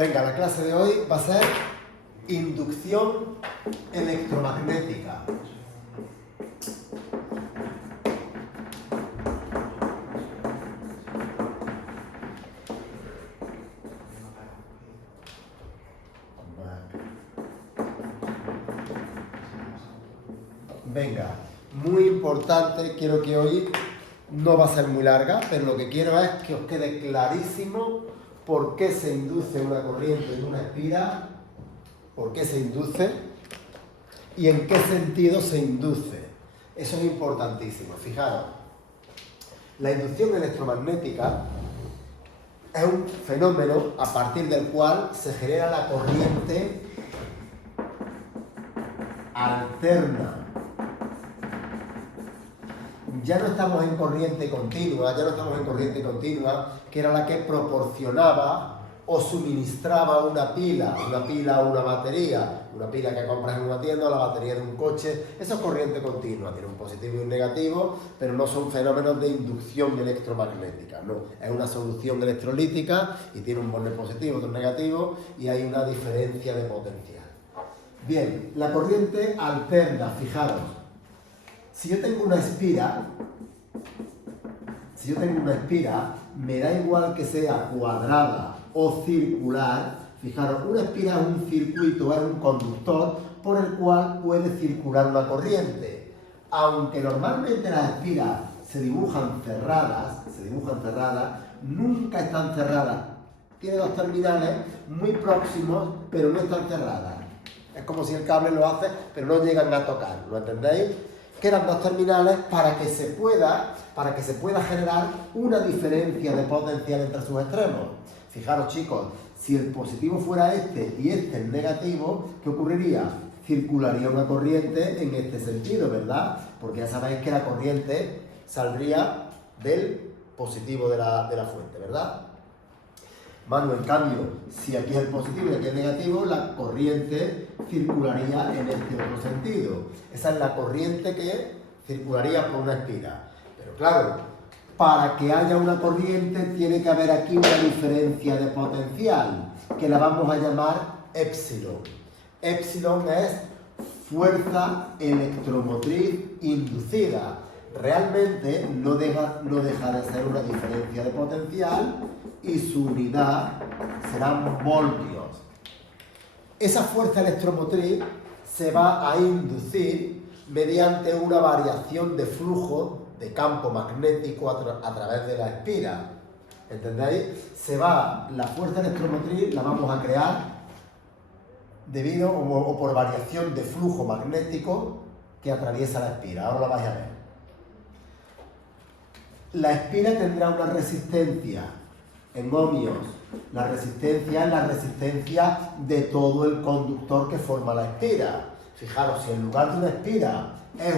Venga, la clase de hoy va a ser inducción electromagnética. Venga, muy importante, quiero que hoy no va a ser muy larga, pero lo que quiero es que os quede clarísimo por qué se induce una corriente en una espira, por qué se induce y en qué sentido se induce. Eso es importantísimo. Fijaros, la inducción electromagnética es un fenómeno a partir del cual se genera la corriente alterna. Ya no estamos en corriente continua, que era la que proporcionaba o suministraba una pila o una batería, una pila que compras en una tienda o la batería de un coche. Eso es corriente continua, tiene un positivo y un negativo, pero no son fenómenos de inducción electromagnética, no, es una solución electrolítica y tiene un borde positivo, otro negativo y hay una diferencia de potencial. Bien, la corriente alterna, fijaros. Si yo tengo una espira, me da igual que sea cuadrada o circular. Fijaros, una espira es un circuito, es un conductor por el cual puede circular una corriente. Aunque normalmente las espiras se dibujan cerradas, nunca están cerradas. Tiene dos terminales muy próximos, pero no están cerradas. Es como si el cable lo hace, pero no llegan a tocar, ¿lo entendéis? Quedan dos terminales para que se pueda generar una diferencia de potencial entre sus extremos. Fijaros, chicos, si el positivo fuera este y este el negativo, ¿qué ocurriría? Circularía una corriente en este sentido, ¿verdad? Porque ya sabéis que la corriente saldría del positivo de la fuente, ¿verdad? Manu, en cambio, si aquí es el positivo y aquí es el negativo, la corriente circularía en este otro sentido. Esa es la corriente que circularía por una espira. Pero claro, para que haya una corriente tiene que haber aquí una diferencia de potencial, que la vamos a llamar épsilon. Épsilon es fuerza electromotriz inducida. Realmente no deja de ser una diferencia de potencial y su unidad serán voltios. Esa fuerza electromotriz se va a inducir mediante una variación de flujo de campo magnético a través de la espira. ¿Entendéis? La fuerza electromotriz la vamos a crear debido o por variación de flujo magnético que atraviesa la espira. Ahora la vais a ver. La espira tendrá una resistencia en ohmios. La resistencia es la resistencia de todo el conductor que forma la espira. Fijaros, si en lugar de una espira es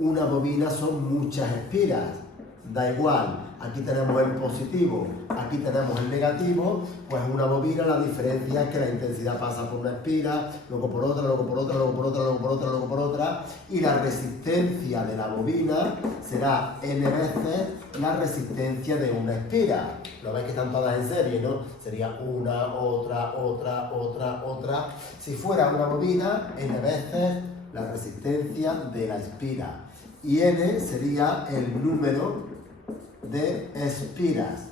una bobina son muchas espiras. Da igual, aquí tenemos el positivo, aquí tenemos el negativo, pues una bobina la diferencia es que la intensidad pasa por una espira, luego por otra, luego por otra, luego por otra, luego por otra, luego por otra, y la resistencia de la bobina será n veces la resistencia de una espira. Lo veis que están todas en serie, ¿no? Sería una, otra, otra, otra, otra. Si fuera una bobina, n veces la resistencia de la espira. Y n sería el número de espiras.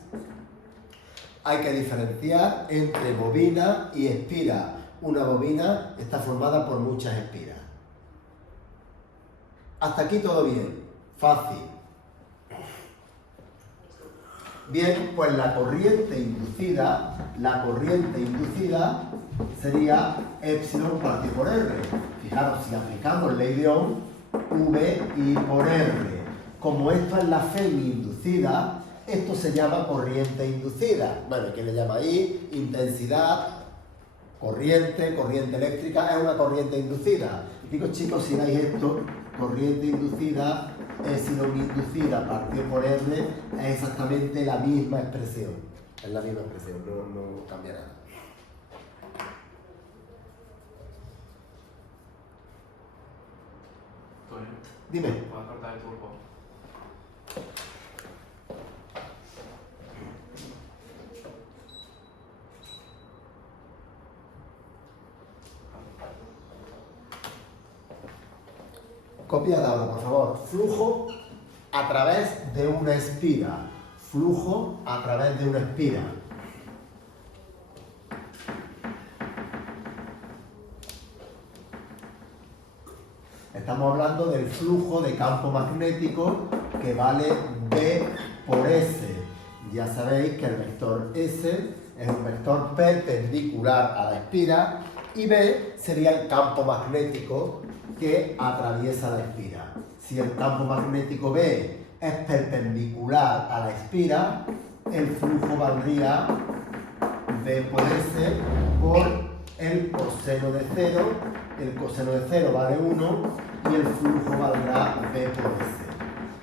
Hay que diferenciar entre bobina y espira. Una bobina está formada por muchas espiras. Hasta aquí todo bien, fácil. Bien, pues la corriente inducida sería epsilon partido por R. Fijaros, si aplicamos ley de Ohm, V I por R. Como esto es la FEMI inducida, esto se llama corriente inducida. Bueno, ¿qué le llama ahí? Intensidad, corriente eléctrica, es una corriente inducida. Digo, chicos, si veis esto, corriente inducida, epsilon inducida partido por R, es exactamente la misma expresión. Es la misma expresión, no cambia nada. Dime. ¿Puedes cortar el turbo? Copiad ahora, por favor. Flujo a través de una espira. Flujo a través de una espira. Estamos hablando del flujo de campo magnético que vale B por S. Ya sabéis que el vector S es un vector perpendicular a la espira y B sería el campo magnético que atraviesa la espira. Si el campo magnético B es perpendicular a la espira, el flujo valdría B por S por el coseno de 0. El coseno de 0 vale 1 y el flujo valdrá B por S.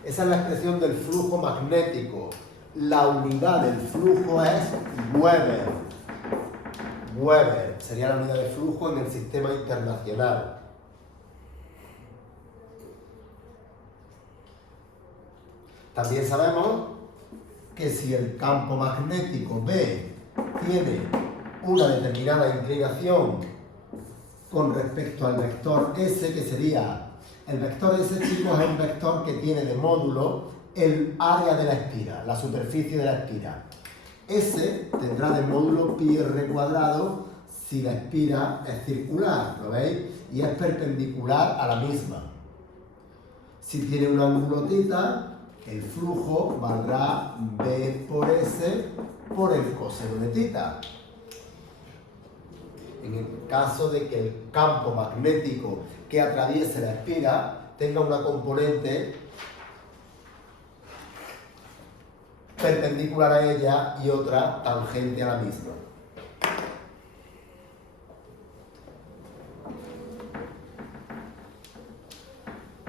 Esa es la expresión del flujo magnético. La unidad del flujo es Weber. Weber sería la unidad de flujo en el sistema internacional. También sabemos que si el campo magnético B tiene una determinada inclinación con respecto al vector S, que sería el vector S, chicos, es un vector que tiene de módulo el área de la espira, la superficie de la espira. S tendrá de módulo pi r cuadrado si la espira es circular, ¿lo veis? Y es perpendicular a la misma. Si tiene un ángulo θ, el flujo valdrá B por S por el coseno de θ. En el caso de que el campo magnético que atraviese la espira tenga una componente perpendicular a ella y otra tangente a la misma.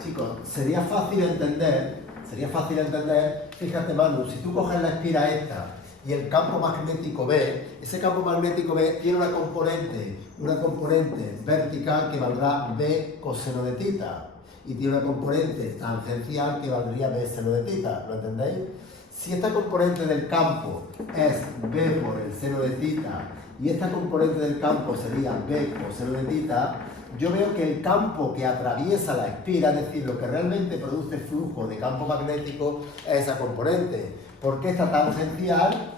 Chicos, sería fácil entender, fíjate Manu, si tú coges la espira esta y el campo magnético B, ese campo magnético B tiene una componente vertical que valdrá B coseno de θ y tiene una componente tangencial que valdría B seno de θ, ¿lo entendéis? Si esta componente del campo es B por el seno de θ y esta componente del campo sería B coseno de θ, yo veo que el campo que atraviesa la espira, es decir, lo que realmente produce flujo de campo magnético, es esa componente. Porque esta tangencial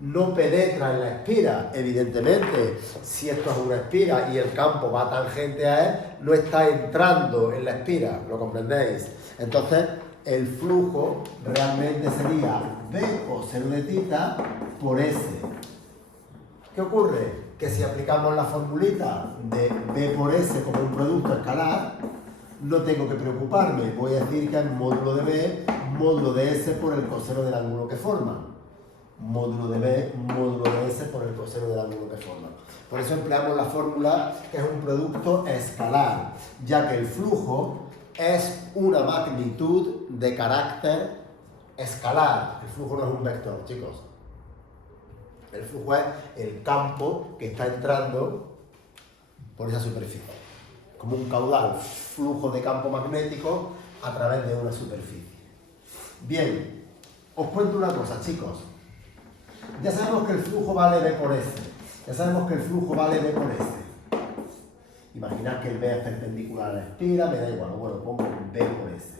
no penetra en la espira. Evidentemente, si esto es una espira y el campo va tangente a él, no está entrando en la espira, ¿lo comprendéis? Entonces, el flujo realmente sería B coseno de θ por S. ¿Qué ocurre? Que si aplicamos la formulita de B por S como un producto escalar, no tengo que preocuparme. Voy a decir que es módulo de B, módulo de S por el coseno del ángulo que forma. Módulo de B, módulo de S por el coseno del ángulo que forma. Por eso empleamos la fórmula que es un producto escalar, ya que el flujo es una magnitud de carácter escalar. El flujo no es un vector, chicos. El flujo es el campo que está entrando por esa superficie. Como un caudal, flujo de campo magnético a través de una superficie. Bien, os cuento una cosa, chicos. Ya sabemos que el flujo vale B por S. Imaginad que el B es perpendicular a la espira, me da igual, bueno, pongo B por S.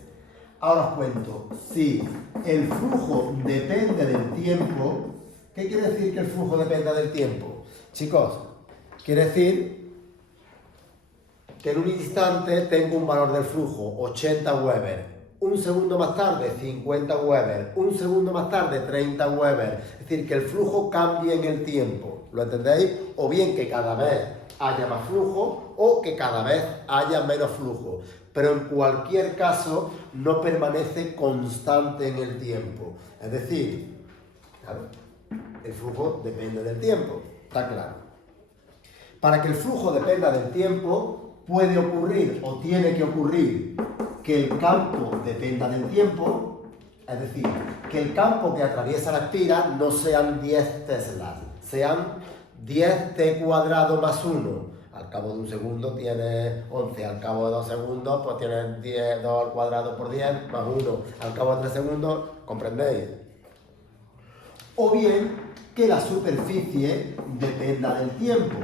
Ahora os cuento, si el flujo depende del tiempo, ¿qué quiere decir que el flujo dependa del tiempo? Chicos, quiere decir que en un instante tengo un valor del flujo, 80 Weber. Un segundo más tarde, 50 Weber. Un segundo más tarde, 30 Weber. Es decir, que el flujo cambie en el tiempo. ¿Lo entendéis? O bien que cada vez haya más flujo o que cada vez haya menos flujo. Pero en cualquier caso no permanece constante en el tiempo. Es decir, claro, el flujo depende del tiempo, está claro. Para que el flujo dependa del tiempo, puede ocurrir o tiene que ocurrir que el campo dependa del tiempo, es decir, que el campo que atraviesa la espira no sean 10 teslas, sean 10 t cuadrado más 1. Al cabo de un segundo tienes 11, al cabo de 2 segundos pues tienes 10, 2 al cuadrado por 10 más 1, al cabo de 3 segundos, ¿comprendéis? O bien que la superficie dependa del tiempo.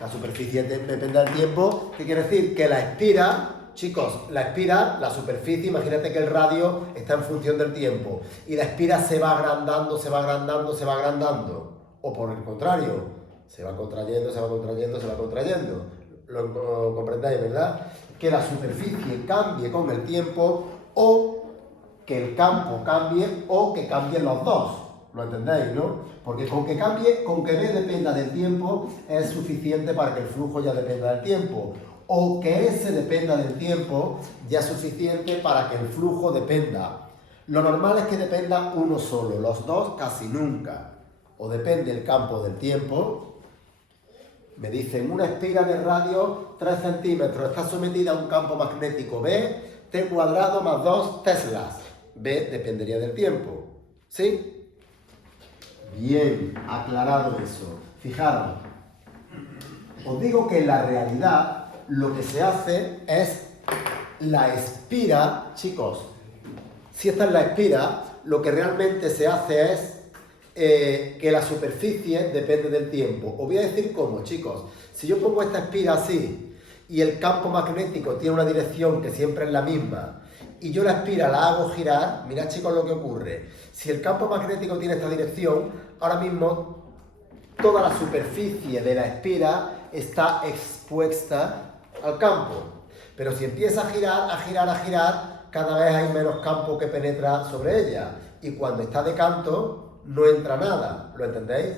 La superficie depende del tiempo, ¿qué quiere decir? Que la espira chicos, la espira, la superficie, imagínate que el radio está en función del tiempo y la espira se va agrandando, se va agrandando, se va agrandando. O por el contrario, se va contrayendo, se va contrayendo, se va contrayendo. Lo comprendéis, ¿verdad? Que la superficie cambie con el tiempo o que el campo cambie o que cambien los dos. ¿Lo entendéis, no? Porque con que cambie, con que B dependa del tiempo es suficiente para que el flujo ya dependa del tiempo. O que S dependa del tiempo ya es suficiente para que el flujo dependa. Lo normal es que dependa uno solo, los dos casi nunca. O depende el campo del tiempo. Me dicen, una espira de radio 3 centímetros está sometida a un campo magnético B, T cuadrado más 2 teslas. B dependería del tiempo. ¿Sí? Bien, aclarado eso. Fijaros, os digo que en la realidad lo que se hace es la espira, chicos. Si esta es la espira, lo que realmente se hace es que la superficie depende del tiempo. Os voy a decir cómo, chicos. Si yo pongo esta espira así y el campo magnético tiene una dirección que siempre es la misma y yo la espira la hago girar, mirad, chicos, lo que ocurre. Si el campo magnético tiene esta dirección, ahora mismo toda la superficie de la espira está expuesta al campo. Pero si empieza a girar, a girar, a girar, cada vez hay menos campo que penetra sobre ella. Y cuando está de canto, no entra nada. ¿Lo entendéis?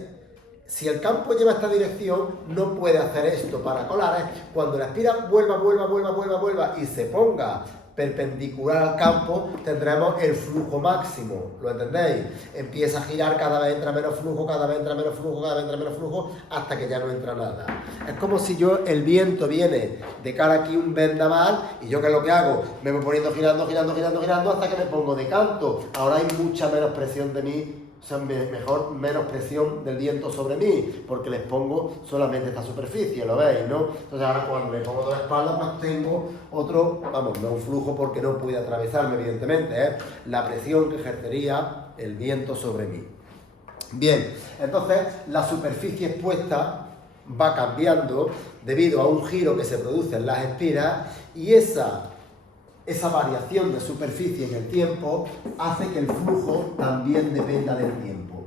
Si el campo lleva esta dirección, no puede hacer esto para colar. Cuando la espira vuelva y se ponga perpendicular al campo, tendremos el flujo máximo. ¿Lo entendéis? Empieza a girar, cada vez entra menos flujo, cada vez entra menos flujo, cada vez entra menos flujo, hasta que ya no entra nada. Es como si el viento viene de cara aquí un vendaval y yo, ¿qué es lo que hago? Me voy poniendo girando hasta que me pongo de canto. Ahora hay mucha menos presión de mí. O sea, menos presión del viento sobre mí, porque les pongo solamente esta superficie, ¿lo veis, no? Entonces ahora cuando me pongo de la espalda, pues tengo otro, vamos, no un flujo porque no puede atravesarme, evidentemente, la presión que ejercería el viento sobre mí. Bien, entonces la superficie expuesta va cambiando debido a un giro que se produce en las espiras y esa variación de superficie en el tiempo hace que el flujo también dependa del tiempo.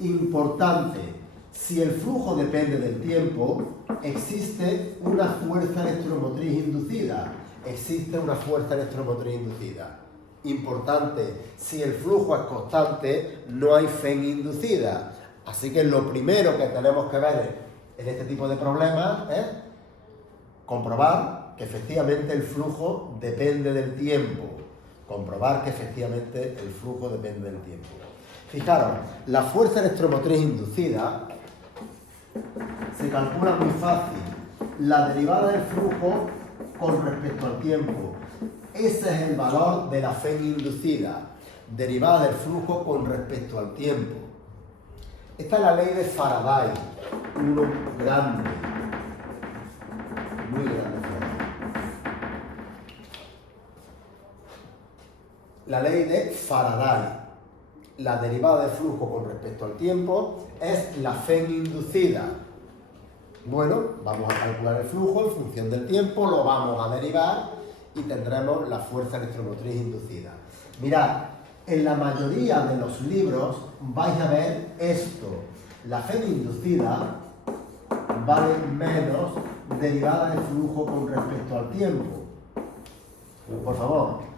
Importante, si el flujo depende del tiempo, existe una fuerza electromotriz inducida. Existe una fuerza electromotriz inducida. Importante, si el flujo es constante, no hay FEN inducida. Así que lo primero que tenemos que ver en este tipo de problemas es comprobar que efectivamente el flujo depende del tiempo. Comprobar que efectivamente el flujo depende del tiempo. Fijaros, la fuerza electromotriz inducida se calcula muy fácil. La derivada del flujo con respecto al tiempo. Ese es el valor de la FEN inducida. Derivada del flujo con respecto al tiempo. Esta es la ley de Faraday. Uno grande. Muy grande. La ley de Faraday. La derivada de flujo con respecto al tiempo es la FEN inducida. Bueno, vamos a calcular el flujo en función del tiempo, lo vamos a derivar y tendremos la fuerza electromotriz inducida. Mirad, en la mayoría de los libros vais a ver esto. La FEN inducida vale menos derivada de flujo con respecto al tiempo. Por favor.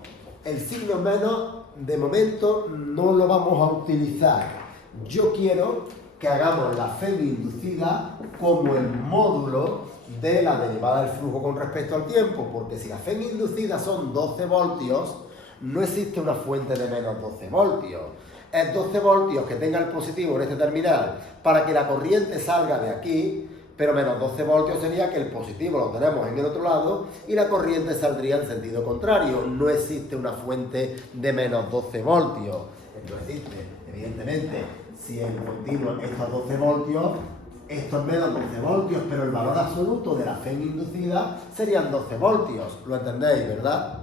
El signo menos, de momento, no lo vamos a utilizar. Yo quiero que hagamos la FEN inducida como el módulo de la derivada del flujo con respecto al tiempo, porque si la FEN inducida son 12 voltios, no existe una fuente de menos 12 voltios. Es 12 voltios que tenga el positivo en este terminal para que la corriente salga de aquí, pero menos 12 voltios sería que el positivo lo tenemos en el otro lado y la corriente saldría en sentido contrario. No existe una fuente de menos 12 voltios. No existe, evidentemente. Si el continuo es estos 12 voltios, esto es menos 12 voltios, pero el valor absoluto de la FEN inducida serían 12 voltios. ¿Lo entendéis, verdad?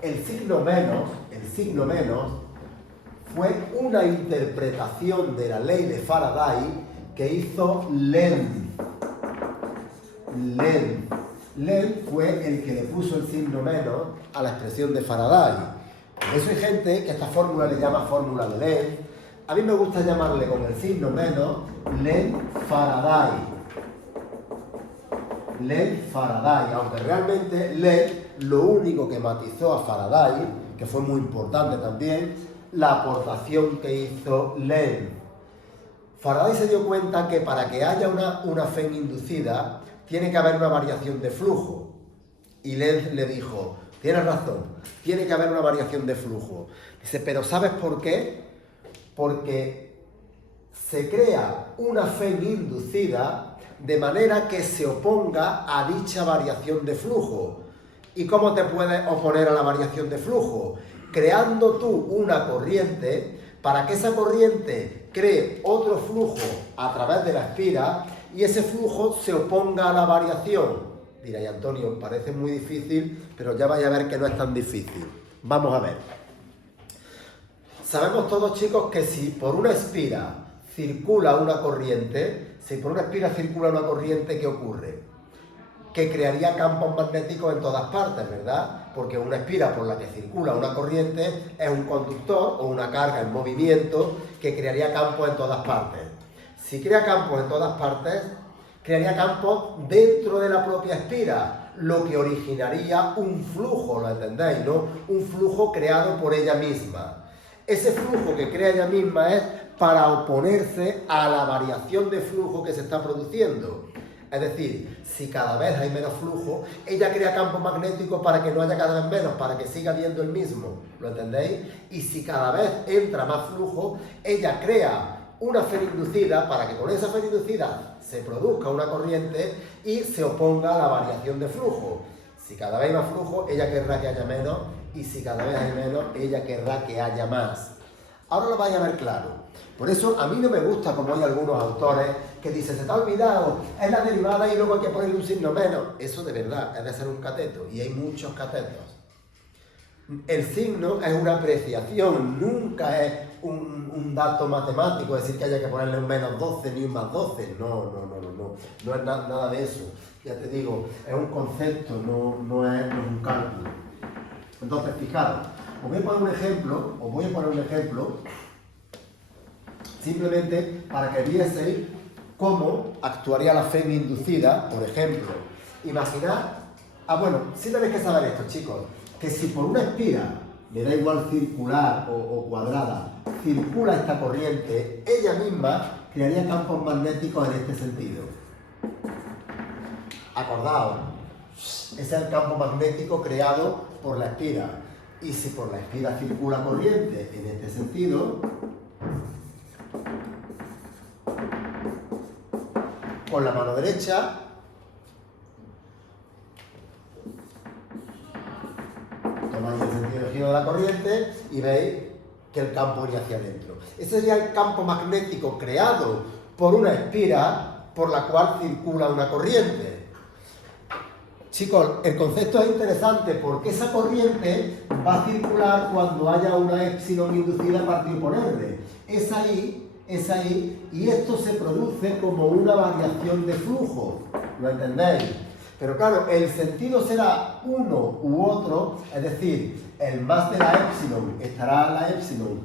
El signo menos fue una interpretación de la ley de Faraday que hizo Lenz. Lenz fue el que le puso el signo menos a la expresión de Faraday. Por eso hay gente que esta fórmula le llama fórmula de Lenz. A mí me gusta llamarle con el signo menos Lenz-Faraday. Lenz-Faraday, aunque realmente Lenz lo único que matizó a Faraday, que fue muy importante también, la aportación que hizo Lenz. Faraday se dio cuenta que para que haya una FEM inducida tiene que haber una variación de flujo. Y Lenz le dijo, tienes razón, tiene que haber una variación de flujo. Dice, pero ¿sabes por qué? Porque se crea una FEM inducida de manera que se oponga a dicha variación de flujo. ¿Y cómo te puedes oponer a la variación de flujo? Creando tú una corriente para que esa corriente cree otro flujo a través de la espira y ese flujo se oponga a la variación. Diréis, Antonio, parece muy difícil, pero ya vais a ver que no es tan difícil. Vamos a ver. Sabemos todos, chicos, que si por una espira circula una corriente, ¿qué ocurre? Que crearía campos magnéticos en todas partes, ¿verdad? Porque una espira por la que circula una corriente es un conductor o una carga en movimiento que crearía campos en todas partes. Si crea campos en todas partes, crearía campos dentro de la propia espira, lo que originaría un flujo, ¿lo entendéis, no? Un flujo creado por ella misma. Ese flujo que crea ella misma es para oponerse a la variación de flujo que se está produciendo. Es decir, si cada vez hay menos flujo, ella crea campo magnético para que no haya cada vez menos, para que siga habiendo el mismo, ¿lo entendéis? Y si cada vez entra más flujo, ella crea una FEM inducida para que con esa FEM inducida se produzca una corriente y se oponga a la variación de flujo. Si cada vez hay más flujo, ella querrá que haya menos, y si cada vez hay menos, ella querrá que haya más. Ahora lo vais a ver claro. Por eso a mí no me gusta, como hay algunos autores, que dicen, se te ha olvidado, es la derivada y luego hay que ponerle un signo menos. Eso de verdad es de ser un cateto, y hay muchos catetos. El signo es una apreciación, nunca es un dato matemático, es decir, que haya que ponerle un menos 12 ni un más 12. No es nada de eso. Ya te digo, es un concepto, no es un cálculo. Entonces, fijaros, os voy a poner un ejemplo, simplemente para que vieseis cómo actuaría la FEM inducida. Por ejemplo, imaginad, sí tenéis que saber esto, chicos, que si por una espira, me da igual circular o cuadrada, circula esta corriente, ella misma crearía campos magnéticos en este sentido. Acordaos, ese es el campo magnético creado por la espira. Y si por la espira circula corriente en este sentido, con la mano derecha tomáis el sentido de giro de la corriente y veis que el campo iría hacia adentro. Ese sería el campo magnético creado por una espira por la cual circula una corriente. Chicos, el concepto es interesante porque esa corriente va a circular cuando haya una épsilon inducida partido por R. Es ahí, y esto se produce como una variación de flujo, ¿lo entendéis? Pero claro, el sentido será uno u otro, es decir, el más de la épsilon estará la épsilon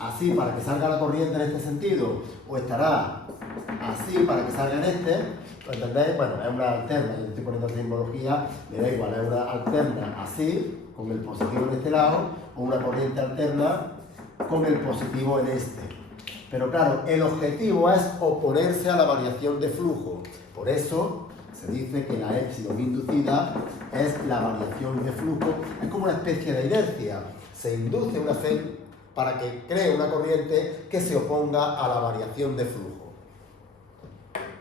así para que salga la corriente en este sentido, o estará así para que salga en este, ¿lo entendéis? Bueno, es una alterna, yo estoy poniendo simbología, me da igual, es una alterna así, con el positivo en este lado, o una corriente alterna con el positivo en este. Pero claro, el objetivo es oponerse a la variación de flujo. Por eso se dice que la épsilon inducida es la variación de flujo. Es como una especie de inercia. Se induce una FEM para que cree una corriente que se oponga a la variación de flujo,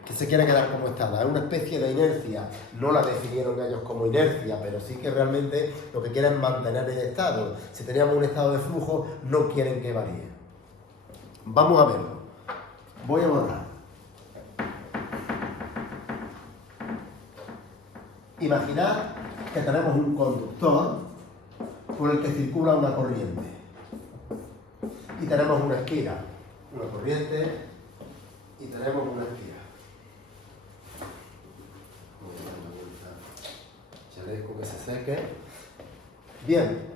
que se quiere quedar como estaba. Es una especie de inercia. No la definieron ellos como inercia, pero sí que realmente lo que quieren es mantener el estado. Si teníamos un estado de flujo, no quieren que varíe. Vamos a verlo. Voy a borrar. Imaginad que tenemos un conductor por el que circula una corriente. Y tenemos una espira. Una corriente y tenemos una espira. que se seque. Bien,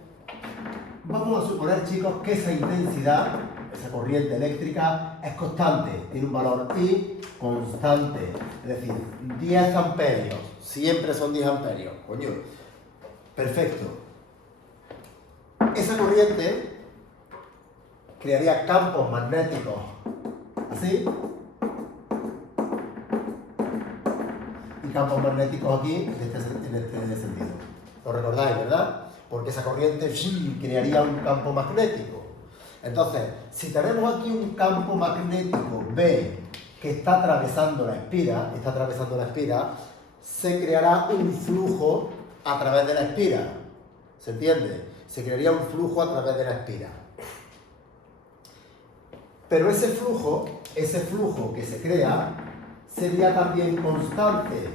vamos a suponer, chicos, que esa intensidad, esa corriente eléctrica, es constante, tiene un valor I constante, es decir, 10 amperios, siempre son 10 amperios, coño, perfecto. Esa corriente crearía campos magnéticos, así, y campos magnéticos aquí, en este sentido. ¿Lo recordáis, verdad? Porque esa corriente crearía un campo magnético. Entonces, si tenemos aquí un campo magnético B que está atravesando la espira, se creará un flujo a través de la espira. ¿Se entiende? Se crearía un flujo a través de la espira. Pero ese flujo que se crea, sería también constante.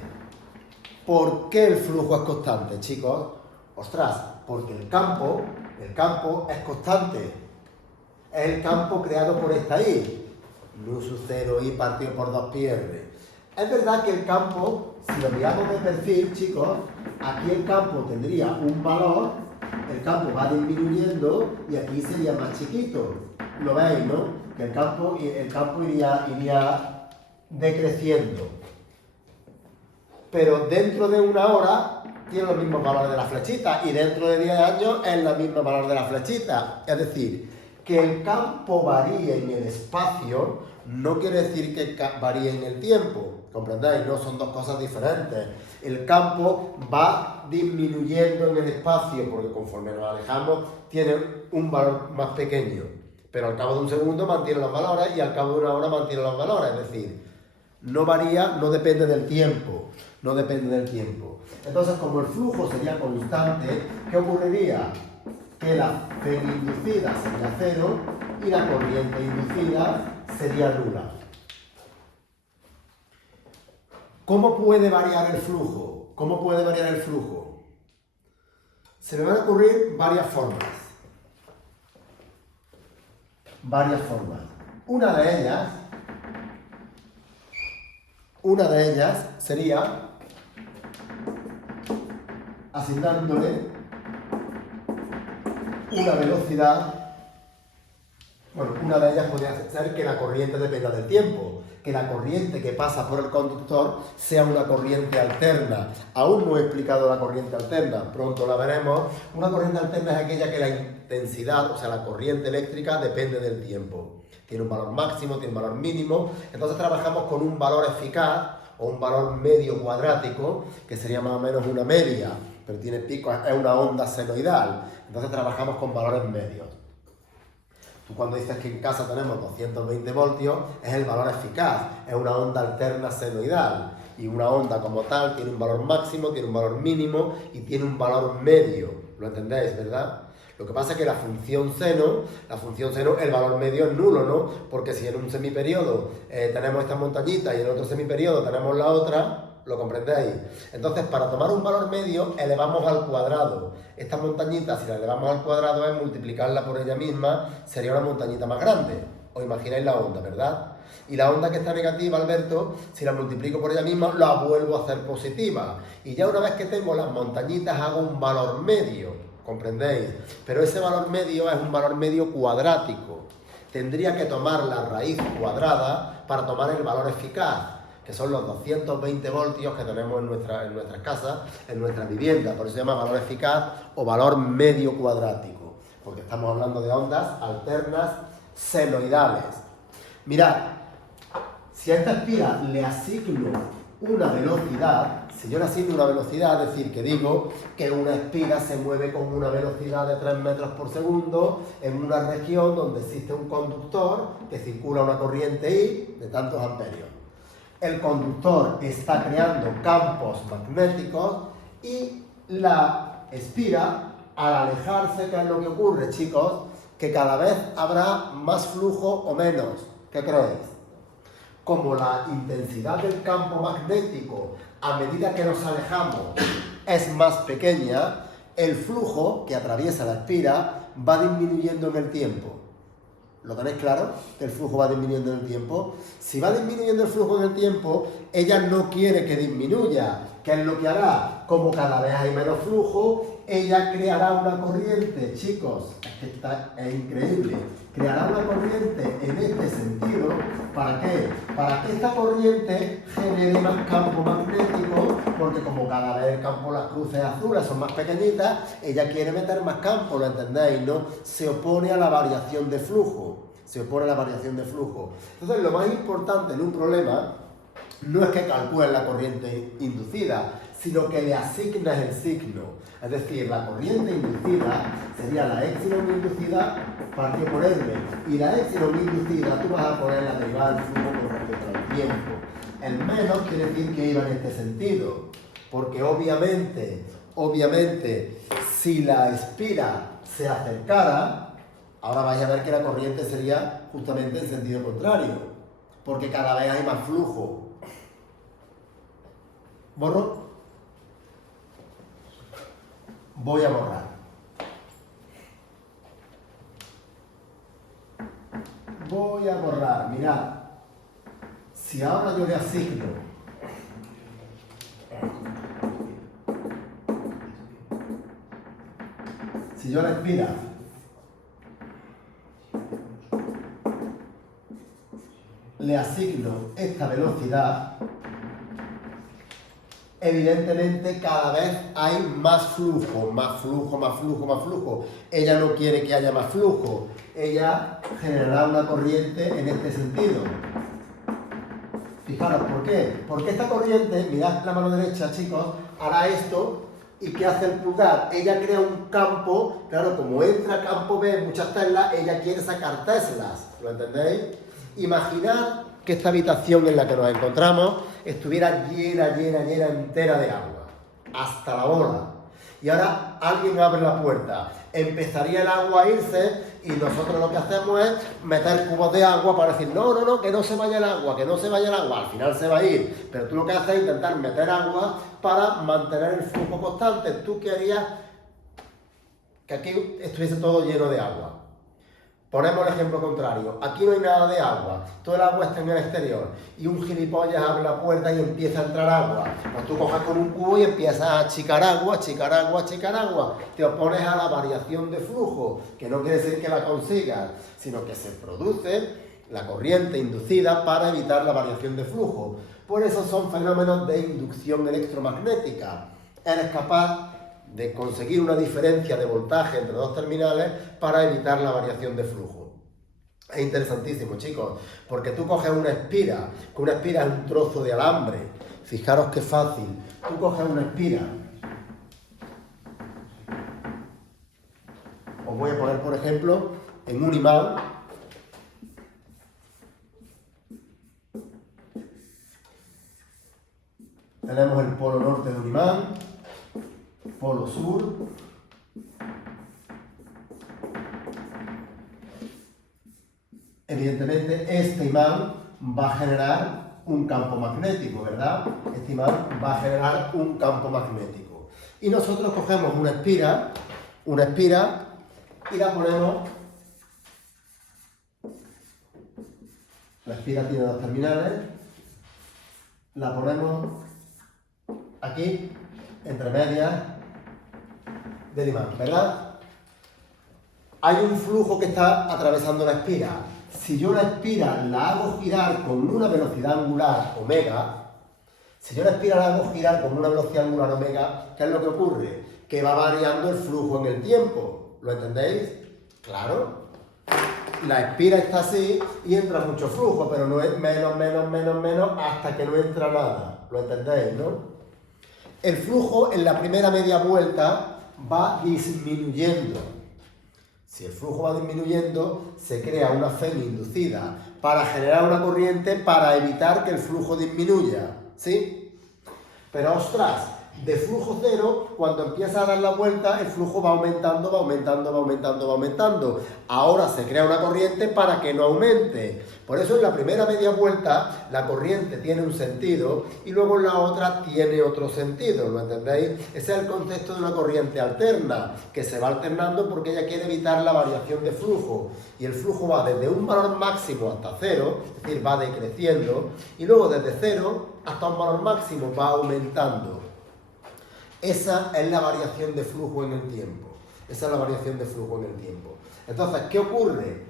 ¿Por qué el flujo es constante, chicos? Ostras, porque el campo es constante. Es el campo creado por esta I. Nu sub 0 I partido por 2πr. Es verdad que el campo, si lo miramos de perfil, chicos, aquí el campo tendría un valor, el campo va disminuyendo y aquí sería más chiquito. Lo veis, ¿no? Que el campo iría decreciendo. Pero dentro de una hora tiene los mismos valores de la flechita y dentro de 10 años es el mismo valor de la flechita. Es decir, que el campo varíe en el espacio no quiere decir que varíe en el tiempo. ¿Comprendéis? No, son dos cosas diferentes. El campo va disminuyendo en el espacio porque conforme nos alejamos tiene un valor más pequeño. Pero al cabo de un segundo mantiene los valores y al cabo de una hora mantiene los valores. Es decir, no varía, no depende del tiempo. No depende del tiempo. Entonces, como el flujo sería constante, ¿qué ocurriría? Que la P inducida sería 0 y la corriente inducida sería nula. ¿Cómo puede variar el flujo? ¿Cómo puede variar el flujo? Se me van a ocurrir varias formas. Una de ellas sería asignándole una velocidad. Bueno, una de ellas podría ser que la corriente dependa del tiempo, que la corriente que pasa por el conductor sea una corriente alterna. Aún no he explicado la corriente alterna, pronto la veremos. Una corriente alterna es aquella que la intensidad, o sea, la corriente eléctrica depende del tiempo. Tiene un valor máximo, tiene un valor mínimo. Entonces trabajamos con un valor eficaz o un valor medio cuadrático, que sería más o menos una media, pero tiene pico, es una onda senoidal. Entonces trabajamos con valores medios. Tú cuando dices que en casa tenemos 220 voltios, es el valor eficaz, es una onda alterna senoidal. Y una onda como tal tiene un valor máximo, tiene un valor mínimo y tiene un valor medio. ¿Lo entendéis, verdad? Lo que pasa es que la función seno, el valor medio es nulo, ¿no? Porque si en un semiperiodo tenemos esta montañita y en otro semiperiodo tenemos la otra, ¿lo comprendéis? Entonces, para tomar un valor medio, elevamos al cuadrado. Esta montañita, si la elevamos al cuadrado, es multiplicarla por ella misma, sería una montañita más grande. ¿Os imagináis la onda, verdad? Y la onda que está negativa, Alberto, si la multiplico por ella misma, la vuelvo a hacer positiva. Y ya una vez que tengo las montañitas, hago un valor medio. ¿Comprendéis? Pero ese valor medio es un valor medio cuadrático. Tendría que tomar la raíz cuadrada para tomar el valor eficaz, que son los 220 voltios que tenemos en nuestras casas, en nuestra vivienda. Por eso se llama valor eficaz o valor medio cuadrático, porque estamos hablando de ondas alternas senoidales. Mirad, si a esta espira le asigno una velocidad, si yo le asigno una velocidad, es decir, que digo que una espira se mueve con una velocidad de 3 metros por segundo en una región donde existe un conductor que circula una corriente I de tantos amperios. El conductor está creando campos magnéticos y la espira, al alejarse, ¿qué es lo que ocurre, chicos? Que cada vez habrá más flujo o menos. ¿Qué creéis? Como la intensidad del campo magnético a medida que nos alejamos es más pequeña, el flujo que atraviesa la espira va disminuyendo en el tiempo. ¿Lo tenéis claro? Que el flujo va disminuyendo en el tiempo. Si va disminuyendo el flujo en el tiempo, ella no quiere que disminuya. ¿Qué es lo que hará? Como cada vez hay menos flujo, ella creará una corriente, chicos, es increíble. Creará una corriente en este sentido. ¿Para qué? Para que esta corriente genere más campo magnético, porque como cada vez el campo, las cruces azules son más pequeñitas, ella quiere meter más campo, ¿lo entendéis? ¿No? Se opone a la variación de flujo. Se opone a la variación de flujo. Entonces, lo más importante en un problema no es que calcules la corriente inducida, sino que le asignes el signo. Es decir, la corriente inducida sería la épsilon inducida partido por R. Y la épsilon inducida tú vas a poner la derivada del flujo con respecto al tiempo. El menos quiere decir que iba en este sentido. Porque obviamente, si la espira se acercara, ahora vais a ver que la corriente sería justamente en sentido contrario. Porque cada vez hay más flujo. ¿Borro? Voy a borrar. Voy a borrar, mirad. Si ahora yo le asigno si yo la espira le asigno esta velocidad, evidentemente cada vez hay más flujo, más flujo, más flujo, más flujo. Ella no quiere que haya más flujo. Ella generará una corriente en este sentido. Fijaros, ¿por qué? Porque esta corriente, mirad la mano derecha, chicos, hará esto. ¿Y qué hace el pulgar? Ella crea un campo, claro, como entra campo B en muchas teslas, ella quiere sacar teslas. ¿Lo entendéis? Imaginad que esta habitación en la que nos encontramos estuviera llena entera de agua, hasta la bola. Y ahora alguien abre la puerta, empezaría el agua a irse y nosotros lo que hacemos es meter cubos de agua para decir no, que no se vaya el agua, que no se vaya el agua, al final se va a ir. Pero tú lo que haces es intentar meter agua para mantener el flujo constante. ¿Tú qué harías? Que aquí estuviese todo lleno de agua. Ponemos el ejemplo contrario. Aquí no hay nada de agua. Todo el agua está en el exterior. Y un gilipollas abre la puerta y empieza a entrar agua. Pues tú coges con un cubo y empiezas a achicar agua, achicar agua, achicar agua. Te opones a la variación de flujo, que no quiere decir que la consigas, sino que se produce la corriente inducida para evitar la variación de flujo. Por eso son fenómenos de inducción electromagnética. Eres capaz de conseguir una diferencia de voltaje entre dos terminales para evitar la variación de flujo. Es interesantísimo, chicos, porque tú coges una espira, que una espira es un trozo de alambre. Fijaros qué fácil. Tú coges una espira. Os voy a poner, por ejemplo, en un imán. Tenemos el polo norte de un imán, polo sur, evidentemente este imán va a generar un campo magnético, ¿verdad? Este imán va a generar un campo magnético. Y nosotros cogemos una espira y la ponemos. La espira tiene dos terminales, la ponemos aquí, entre medias del imán, ¿verdad? Hay un flujo que está atravesando la espira. Si yo la espira la hago girar con una velocidad angular omega, ¿qué es lo que ocurre? Que va variando el flujo en el tiempo. ¿Lo entendéis? Claro. La espira está así y entra mucho flujo, pero no es menos, hasta que no entra nada. ¿Lo entendéis, no? El flujo en la primera media vuelta va disminuyendo. Si el flujo va disminuyendo, se crea una FEM inducida para generar una corriente para evitar que el flujo disminuya, ¿sí? Pero ostras, De flujo cero, cuando empieza a dar la vuelta, el flujo va aumentando, va aumentando, va aumentando, va aumentando. Ahora se crea una corriente para que no aumente. Por eso en la primera media vuelta la corriente tiene un sentido y luego en la otra tiene otro sentido, ¿lo entendéis? Ese es el concepto de una corriente alterna, que se va alternando porque ella quiere evitar la variación de flujo. Y el flujo va desde un valor máximo hasta cero, es decir, va decreciendo, y luego desde cero hasta un valor máximo va aumentando. Esa es la variación de flujo en el tiempo. Esa es la variación de flujo en el tiempo. Entonces, ¿qué ocurre?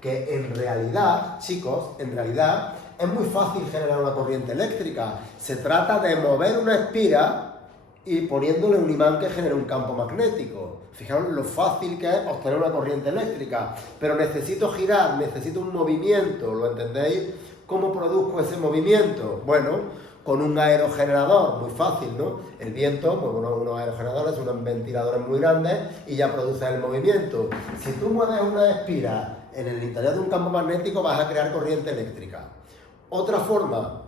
Que en realidad, chicos, en realidad es muy fácil generar una corriente eléctrica. Se trata de mover una espira y poniéndole un imán que genere un campo magnético. Fijaros lo fácil que es obtener una corriente eléctrica. Pero necesito girar, necesito un movimiento, ¿lo entendéis? ¿Cómo produzco ese movimiento? Bueno, con un aerogenerador, muy fácil, ¿no? El viento, pues unos aerogeneradores, unos ventiladores muy grandes y ya produce el movimiento. Si tú mueves una espira en el interior de un campo magnético vas a crear corriente eléctrica. Otra forma,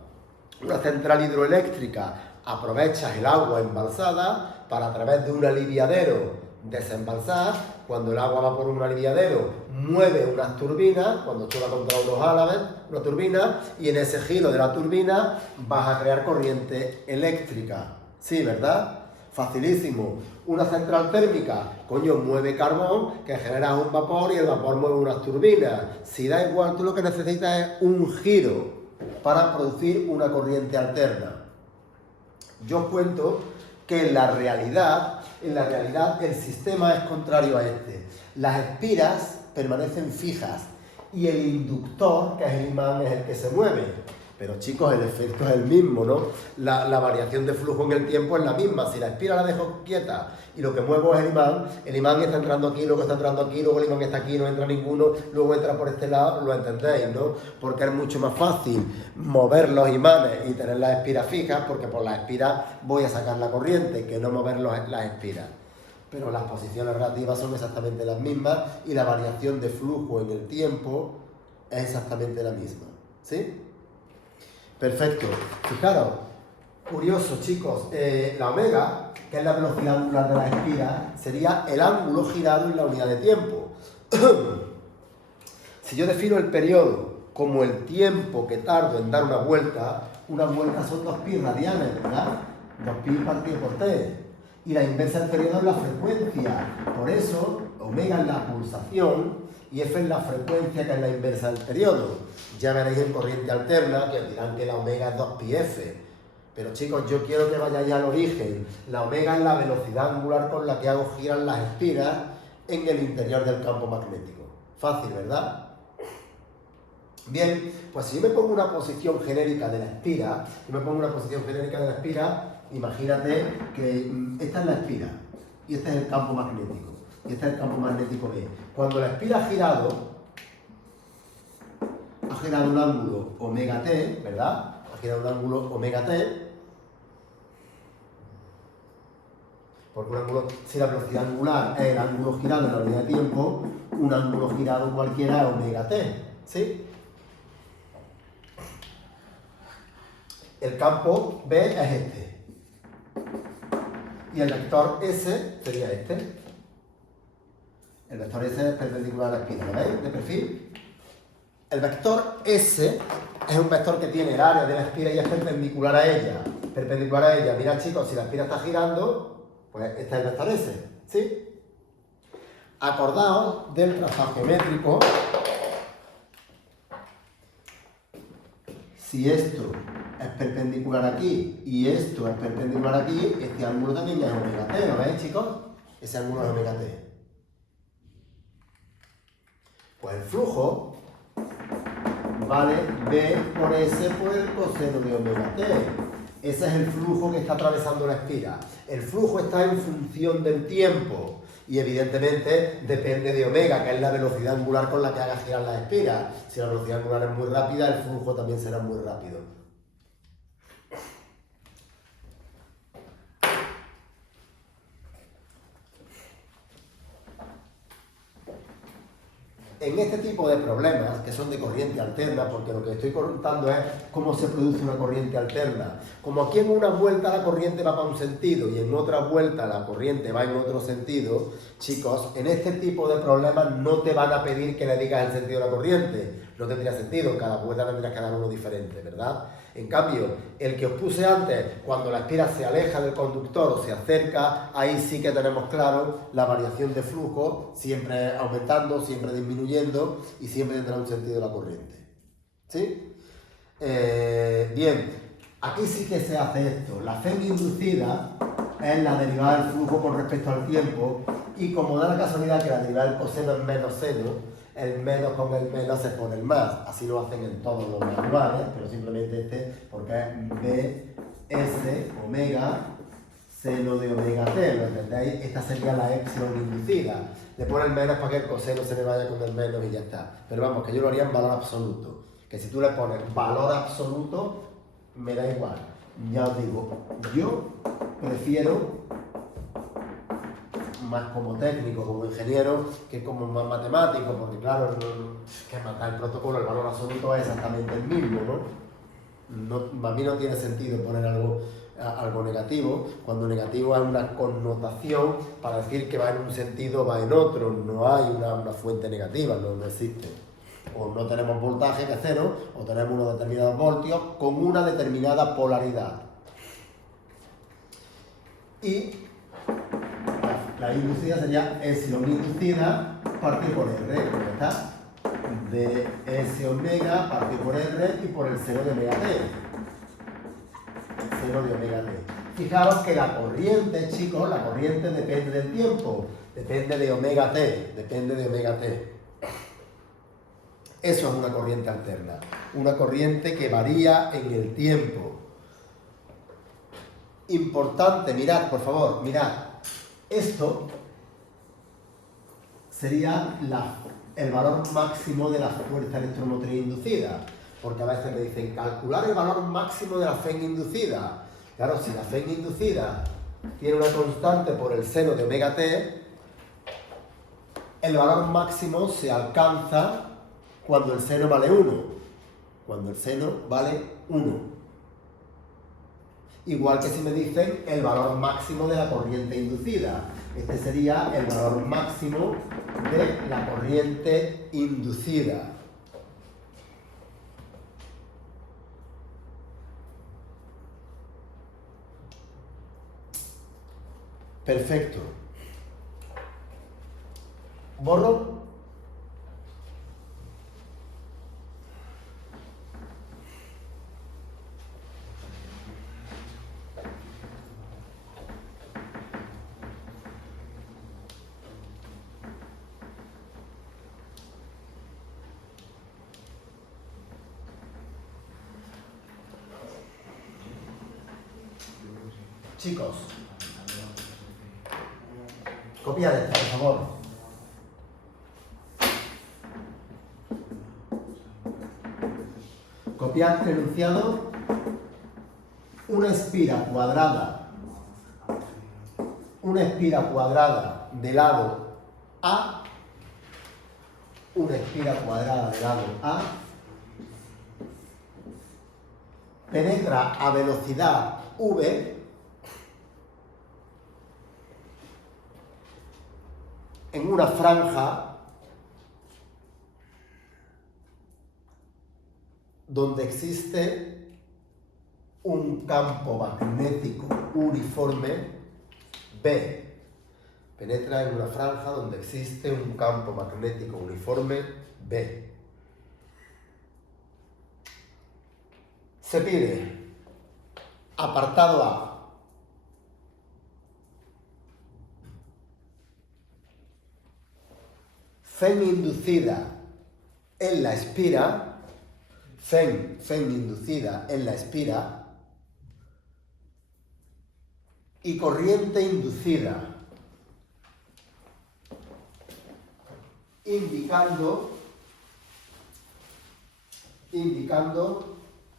una central hidroeléctrica, aprovechas el agua embalsada para a través de un aliviadero desembalsar. Cuando el agua va por un aliviadero mueve unas turbinas, cuando choca contra unos álabes, una turbina, y en ese giro de la turbina vas a crear corriente eléctrica. Sí, ¿verdad? Facilísimo. Una central térmica, coño, mueve carbón, que genera un vapor y el vapor mueve unas turbinas. Si da igual, tú lo que necesitas es un giro para producir una corriente alterna. Yo os cuento que en la realidad el sistema es contrario a este. Las espiras permanecen fijas y el inductor, que es el imán, es el que se mueve. Pero chicos, el efecto es el mismo, ¿no? La variación de flujo en el tiempo es la misma. Si la espira la dejo quieta y lo que muevo es el imán está entrando aquí, luego está entrando aquí, luego el imán está aquí, no entra ninguno, luego entra por este lado, lo entendéis, ¿no? Porque es mucho más fácil mover los imanes y tener las espiras fijas, porque por las espiras voy a sacar la corriente, que no mover las espiras. Pero las posiciones relativas son exactamente las mismas y la variación de flujo en el tiempo es exactamente la misma, ¿sí? Perfecto. Fijaros, curioso, chicos, la omega, que es la velocidad angular de la espira, sería el ángulo girado en la unidad de tiempo. Si yo defino el periodo como el tiempo que tardo en dar una vuelta son 2pi radianes, ¿verdad? 2pi partido por t. Y la inversa del periodo es la frecuencia. Por eso, omega es la pulsación y f es la frecuencia, que es la inversa del periodo. Ya veréis en corriente alterna que os dirán que la omega es 2πf. Pero chicos, yo quiero que vayáis al origen. La omega es la velocidad angular con la que hago girar las espiras en el interior del campo magnético. Fácil, ¿verdad? Bien, pues si yo me pongo una posición genérica de la espira, imagínate que esta es la espira y este es el campo magnético. Y este es el campo magnético B. Cuando la espira ha girado un ángulo omega t, ¿verdad? Ha girado un ángulo omega t. Porque un ángulo, si la velocidad angular es el ángulo girado en la unidad de tiempo, un ángulo girado cualquiera es omega t, ¿sí? El campo B es este. Y el vector S sería este. El vector S es perpendicular a la espira, ¿lo veis? De perfil. El vector S es un vector que tiene el área de la espira y es perpendicular a ella. Perpendicular a ella. Mirad, chicos, si la espira está girando, pues este es el vector S, ¿sí? Acordaos del trazado geométrico. Si esto es perpendicular aquí y esto es perpendicular aquí, este ángulo también es omega t, ¿lo veis, chicos? Ese ángulo es omega t. Pues el flujo vale B por S por el coseno de omega t. Ese es el flujo que está atravesando la espira. El flujo está en función del tiempo y evidentemente depende de omega, que es la velocidad angular con la que haga girar la espira. Si la velocidad angular es muy rápida, el flujo también será muy rápido. En este tipo de problemas, que son de corriente alterna, porque lo que estoy contando es cómo se produce una corriente alterna. Como aquí en una vuelta la corriente va para un sentido y en otra vuelta la corriente va en otro sentido, chicos, en este tipo de problemas no te van a pedir que le digas el sentido de la corriente. No tendría sentido, en cada vuelta tendrías que dar uno diferente, ¿verdad? En cambio, el que os puse antes, cuando la espira se aleja del conductor o se acerca, ahí sí que tenemos claro la variación de flujo, siempre aumentando, siempre disminuyendo y siempre tendrá un sentido la corriente. ¿Sí? Bien, aquí sí que se hace esto. La FEM inducida es la derivada del flujo con respecto al tiempo y como da la casualidad que la derivada del coseno es menos seno, el menos con el menos se pone el más. Así lo hacen en todos los manuales, pero simplemente este porque es BS omega seno de omega t, ¿lo entendéis? Esta sería la epsilon inducida. Le pone el menos para que el coseno se me vaya con el menos y ya está. Pero vamos, que yo lo haría en valor absoluto. Que si tú le pones valor absoluto, me da igual. Ya os digo, yo prefiero más como técnico, como ingeniero, que como más matemático, porque claro, que matar el protocolo, el valor absoluto es exactamente el mismo, ¿no? Para mí no tiene sentido poner algo negativo, cuando negativo es una connotación para decir que va en un sentido, va en otro, no hay una fuente negativa, no existe. O no tenemos voltaje que es cero, o tenemos unos determinados voltios con una determinada polaridad. Y la inducida sería epsilon inducida partido por R, ¿está? De S omega partido por R y por el seno de omega t. Seno de omega t. Fijaros que la corriente, chicos, la corriente depende del tiempo, depende de omega t, depende de omega t. Eso es una corriente alterna, una corriente que varía en el tiempo. Importante, mirad, por favor, mirad. Esto sería el valor máximo de la fuerza electromotriz inducida, porque a veces me dicen calcular el valor máximo de la FEM inducida. Claro, si la FEM inducida tiene una constante por el seno de omega t, el valor máximo se alcanza cuando el seno vale 1. Cuando el seno vale 1. Igual que si me dicen el valor máximo de la corriente inducida. Este sería el valor máximo de la corriente inducida. Perfecto. ¿Borro? Chicos, copiad esto, por favor. Copiad el enunciado. Una espira cuadrada de lado A, una espira cuadrada de lado A, penetra a velocidad V en una franja donde existe un campo magnético uniforme B. Penetra en una franja donde existe un campo magnético uniforme B. Se pide, apartado A, FEM inducida en la espira, FEM inducida en la espira y corriente inducida, indicando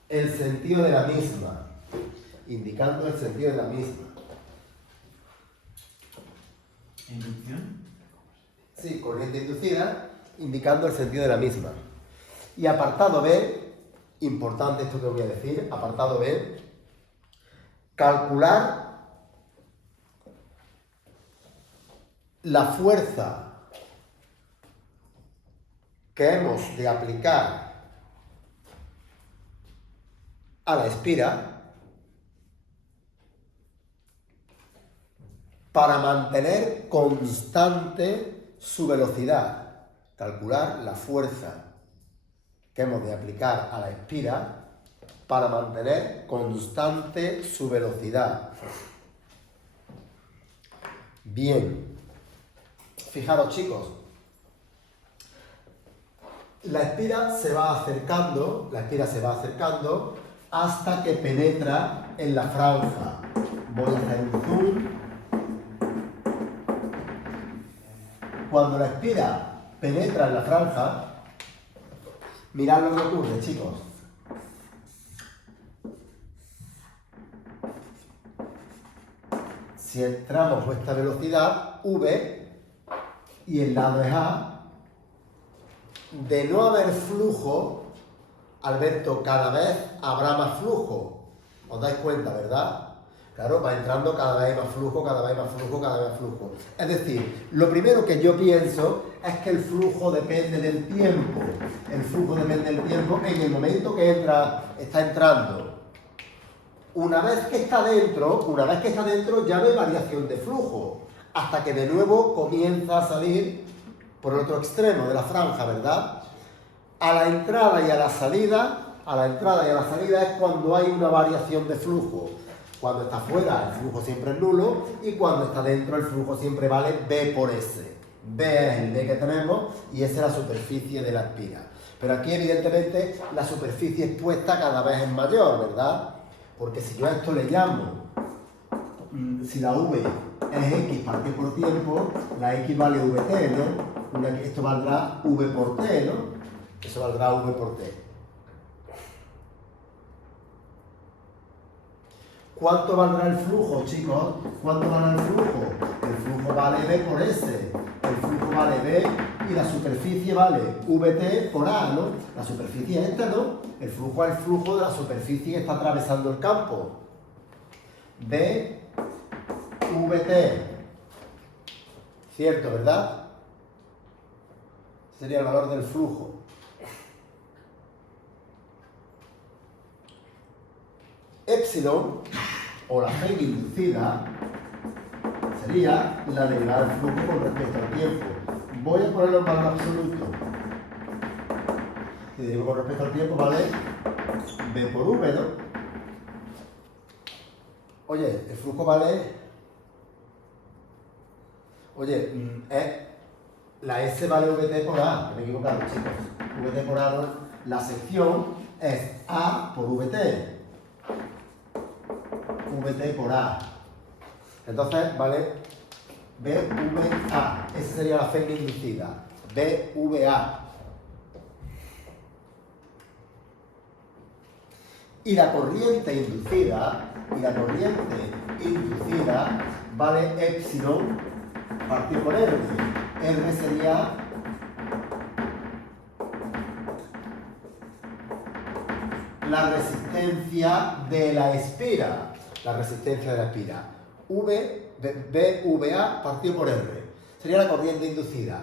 el sentido de la misma, ¿Inducción? Sí, corriente inducida indicando el sentido de la misma. Y apartado B, importante esto que voy a decir, apartado B, calcular la fuerza que hemos de aplicar a la espira para mantener constante su velocidad. Calcular la fuerza que hemos de aplicar a la espira para mantener constante su velocidad. Bien, fijaros chicos, la espira se va acercando hasta que penetra en la franja. Voy a hacer un zoom. Cuando la espira penetra en la franja, mirad lo que ocurre, chicos. Si entramos a esta velocidad, v, y el lado es a, de no haber flujo, Alberto, cada vez habrá más flujo. ¿Os dais cuenta, verdad? Claro, va entrando cada vez más flujo, cada vez más flujo, cada vez más flujo. Es decir, lo primero que yo pienso es que el flujo depende del tiempo. El flujo depende del tiempo en el momento que está entrando. Una vez que está dentro ya no hay variación de flujo, hasta que de nuevo comienza a salir por el otro extremo de la franja, ¿verdad? A la entrada y a la salida es cuando hay una variación de flujo. Cuando está fuera el flujo siempre es nulo y cuando está dentro el flujo siempre vale B por S. B es el B que tenemos y esa es la superficie de la espira. Pero aquí evidentemente la superficie expuesta cada vez es mayor, ¿verdad? Porque si yo a esto le llamo, si la V es X partido por tiempo, la X vale VT, ¿no? Esto valdrá V por T, ¿no? Eso valdrá V por T. ¿Cuánto valdrá el flujo, chicos? ¿Cuánto vale el flujo? El flujo vale B por S. El flujo vale B y la superficie vale VT por A, ¿no? La superficie es esta, ¿no? El flujo es el flujo de la superficie que está atravesando el campo. B, VT. Cierto, ¿verdad? Sería el valor del flujo. Epsilon, o la G inducida, sería la derivada del flujo con respecto al tiempo. Voy a ponerlo en valor absoluto. Si derivo con respecto al tiempo, vale B por V, ¿no? Oye, el flujo vale... la S vale VT por A. Me he equivocado, chicos. VT por A, ¿no? La sección es A por VT. VT por A. Entonces, vale BVA. Esa sería la férmica inducida. BVA. Y la corriente inducida vale epsilon partido por R. R sería la resistencia de la espira. La resistencia de la espira. BVA partido por R. Sería la corriente inducida.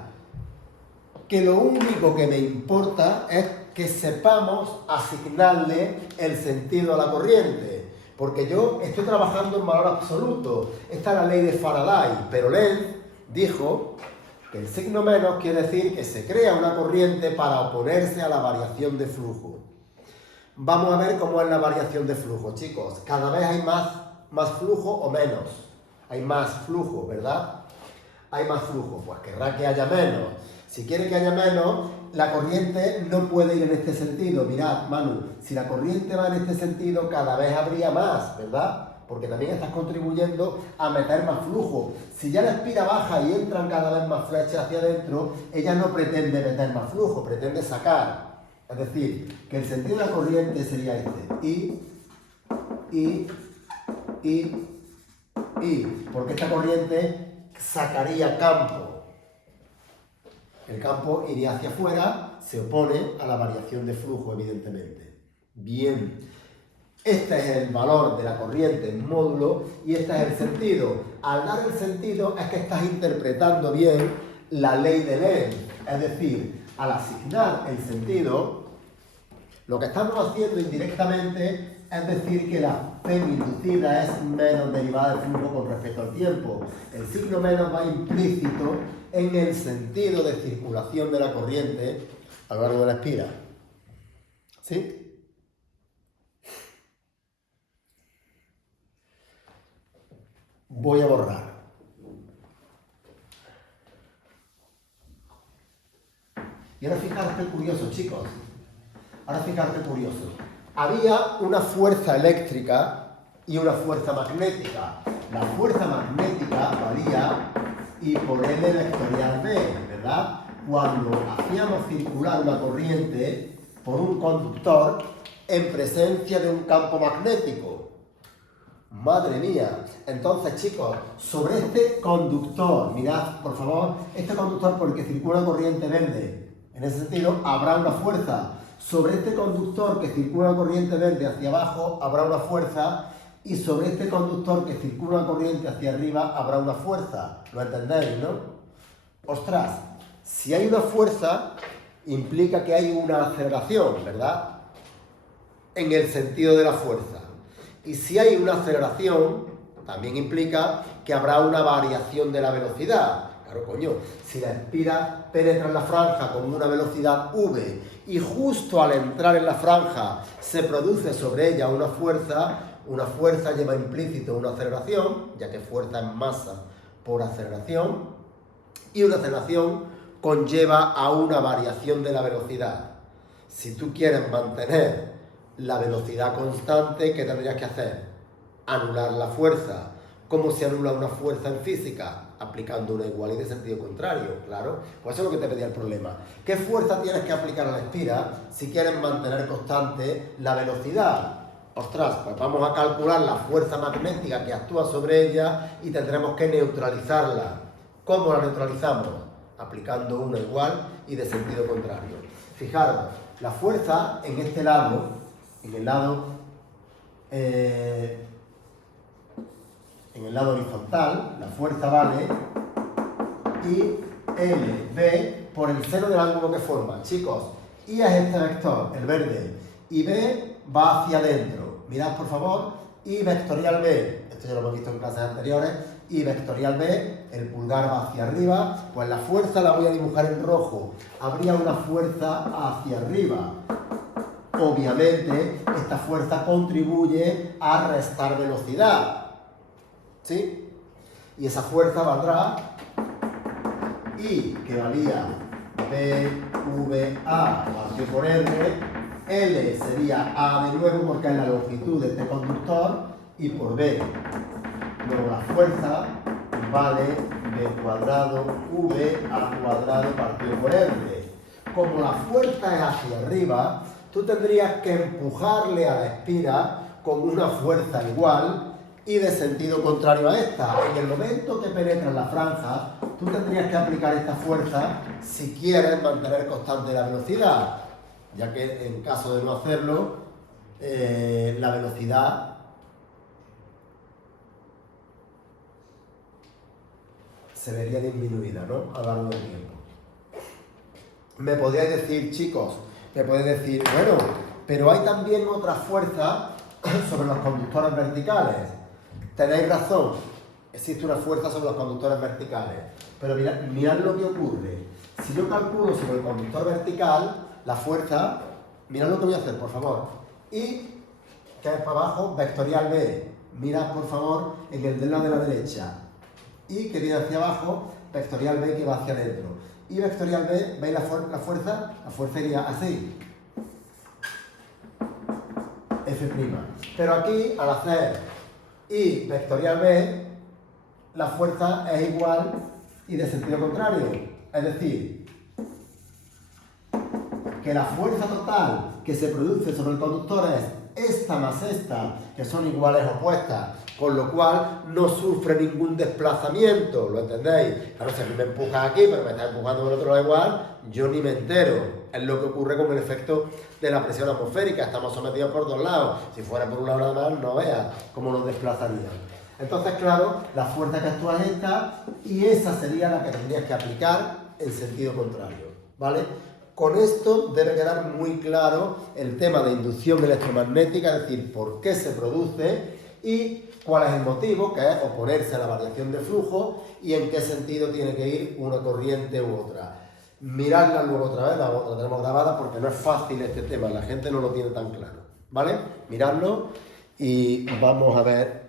Que lo único que me importa es que sepamos asignarle el sentido a la corriente. Porque yo estoy trabajando en valor absoluto. Esta es la ley de Faraday. Pero Lenz dijo que el signo menos quiere decir que se crea una corriente para oponerse a la variación de flujo. Vamos a ver cómo es la variación de flujo, chicos. Cada vez hay más flujo o menos. Hay más flujo, ¿verdad? Hay más flujo, pues querrá que haya menos. Si quiere que haya menos, la corriente no puede ir en este sentido. Mirad, Manu, si la corriente va en este sentido, cada vez habría más, ¿verdad? Porque también estás contribuyendo a meter más flujo. Si ya la espira baja y entran cada vez más flechas hacia adentro, ella no pretende meter más flujo, pretende sacar. Es decir, que el sentido de la corriente sería este. Porque esta corriente sacaría campo. El campo iría hacia afuera, se opone a la variación de flujo, evidentemente. Bien, este es el valor de la corriente en módulo y este es el sentido. Al dar el sentido es que estás interpretando bien la ley de Lenz. Es decir, al asignar el sentido, lo que estamos haciendo indirectamente es decir que la P inducida es menos derivada del flujo con respecto al tiempo. El signo menos va implícito en el sentido de circulación de la corriente a lo largo de la espira. ¿Sí? Voy a borrar. Y ahora fijaros qué curioso, chicos. Ahora fijaros qué curioso. Había una fuerza eléctrica y una fuerza magnética. La fuerza magnética valía I por L vectorial B, ¿verdad? Cuando hacíamos circular una corriente por un conductor en presencia de un campo magnético. Madre mía. Entonces, chicos, sobre este conductor, mirad, por favor, este conductor por el que circula una corriente verde, en ese sentido, habrá una fuerza. Sobre este conductor que circula una corriente verde hacia abajo, habrá una fuerza. Y sobre este conductor que circula una corriente hacia arriba, habrá una fuerza. ¿Lo entendéis, no? Ostras, si hay una fuerza, implica que hay una aceleración, ¿verdad? En el sentido de la fuerza. Y si hay una aceleración, también implica que habrá una variación de la velocidad. Claro, coño, si la espira penetra en la franja con una velocidad v y justo al entrar en la franja se produce sobre ella una fuerza lleva implícito una aceleración, ya que fuerza es masa por aceleración, y una aceleración conlleva a una variación de la velocidad. Si tú quieres mantener la velocidad constante, ¿qué tendrías que hacer? Anular la fuerza. ¿Cómo se anula una fuerza en física? Aplicando una igual y de sentido contrario, claro. Pues eso es lo que te pedía el problema. ¿Qué fuerza tienes que aplicar a la espira si quieres mantener constante la velocidad? Ostras, pues vamos a calcular la fuerza magnética que actúa sobre ella y tendremos que neutralizarla. ¿Cómo la neutralizamos? Aplicando una igual y de sentido contrario. Fijaros, la fuerza en este lado, en el lado horizontal, la fuerza vale ILB por el seno del ángulo que forma. Chicos, I es este vector, el verde, y B va hacia adentro. Mirad, por favor, I vectorial B, esto ya lo hemos visto en clases anteriores, I vectorial B, el pulgar va hacia arriba, pues la fuerza la voy a dibujar en rojo. Habría una fuerza hacia arriba. Obviamente, esta fuerza contribuye a restar velocidad. ¿Sí? Y esa fuerza valdrá I, que valía BVA partido por R, L sería A de nuevo porque es la longitud de este conductor, y por B. Luego la fuerza vale B cuadrado V A cuadrado partido por R. Como la fuerza es hacia arriba, tú tendrías que empujarle a la espira con una fuerza igual y de sentido contrario a esta. En el momento que penetra en la franja, tú tendrías que aplicar esta fuerza si quieres mantener constante la velocidad, ya que en caso de no hacerlo, la velocidad se vería disminuida, ¿no? A lo largo del tiempo. Me podríais decir, chicos, me podéis decir, bueno, pero hay también otra fuerza sobre los conductores verticales. Tenéis razón, existe una fuerza sobre los conductores verticales, pero mirad lo que ocurre. Si yo calculo sobre el conductor vertical, la fuerza, mirad lo que voy a hacer, por favor. Y, que es para abajo, vectorial B. Mirad, por favor, en el del lado de la derecha. Y, que viene hacia abajo, vectorial B que va hacia adentro. Y vectorial B, ¿veis la fuerza? La fuerza iría así. F'. Pero aquí, al hacer I vectorial B, la fuerza es igual y de sentido contrario. Es decir, que la fuerza total que se produce sobre el conductor es esta más esta, que son iguales opuestas, con lo cual no sufre ningún desplazamiento, ¿lo entendéis? Claro, si a mí me empujas aquí, pero me está empujando del otro lado igual, yo ni me entero. Es lo que ocurre con el efecto de la presión atmosférica, estamos sometidos por dos lados. Si fuera por un lado nada más, no veas cómo nos desplazaría. Entonces, claro, la fuerza que actúa es esta, y esa sería la que tendrías que aplicar en sentido contrario, ¿vale? Con esto debe quedar muy claro el tema de inducción electromagnética, es decir, por qué se produce y cuál es el motivo, que es oponerse a la variación de flujo y en qué sentido tiene que ir una corriente u otra. Miradla luego otra vez, la tenemos grabada porque no es fácil este tema, la gente no lo tiene tan claro, ¿vale? Miradlo y vamos a ver